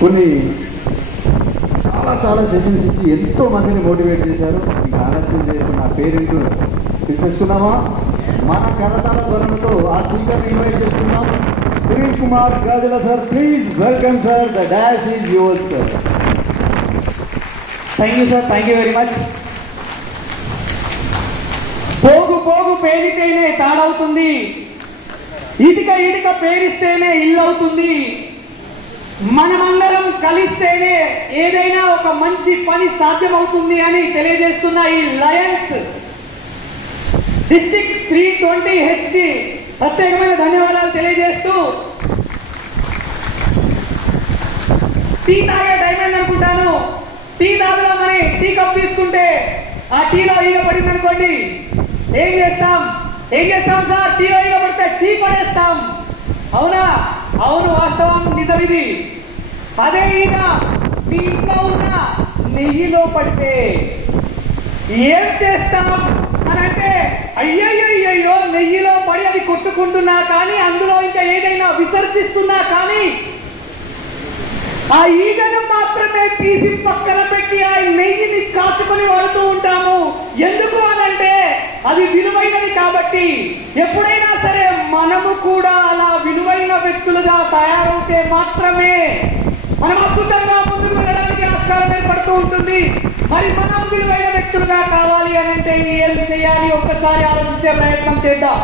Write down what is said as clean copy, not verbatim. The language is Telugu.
కొన్ని చాలా సెషన్స్ ఇచ్చి ఎంతో మందిని మోటివేట్ చేశారు. ఇంకా ఆలస్యం చేసి నా పేరెంట్ తీసేస్తున్నామా? మన కరతాల ధ్వనులతో ఆ స్పీకర్ని ఇన్వైట్ చేస్తున్నాం. Sunil Kumar Gajula sir, please welcome sir. The dash is yours sir. Thank you sir, thank you very much. పోగు పోగు పేరితేనే తాడవుతుంది, ఇటుక ఇటుక పేరిస్తేనే ఇల్లు అవుతుంది, మనమందరం కలిస్తేనే ఏదైనా ఒక మంచి పని సాధ్యమవుతుంది అని తెలియజేస్తున్న ఈ లయన్స్ డిస్ట్రిక్ట్ 320 HD ప్రత్యేకమైన ధన్యవాదాలు తెలియజేస్తూ, టీ తాగే డైమండ్ అనుకుంటాను. టీ తాగుదామని టీ కప్ తీసుకుంటే ఆ టీలో ఈగ పడింది అనుకోండి, ఏం చేస్తాం సార్? టీలో ఈగ పడితే టీ పడేస్తాం. అవునా? అవును, వాస్తవం, నిజం ఇది. అదే ఈగ మీ ఇంట్లో ఉన్న నెయ్యిలో పడితే ఏం చేస్తాం అని అంటే, అయ్యయ్యో నెయ్యిలో పడి అది కొట్టుకుంటున్నా కానీ, అందులో ఇంకా ఏదైనా విసర్జిస్తున్నా కానీ ఆ ఈగను మాత్రమే తీసి పక్కన పెట్టి ఆ నెయ్యిని కాచుకొని వాడుతూ ఉంటాము. ఎందుకు అనంటే అది విలువైనది కాబట్టి. ఎప్పుడైనా సరే మనము కూడా అలా విలువైన వ్యక్తులుగా తయారవుతే మాత్రమే మనం అద్భుతంగా ముందుకు వెళ్ళడానికి ఆస్కారం ఏర్పడుతూ ఉంటుంది. మరి మనం విలువైన వ్యక్తులుగా కావాలి అనంటే ఏం చేయాలి? ఒక్కసారి ఆలోచించే ప్రయత్నం చేద్దాం.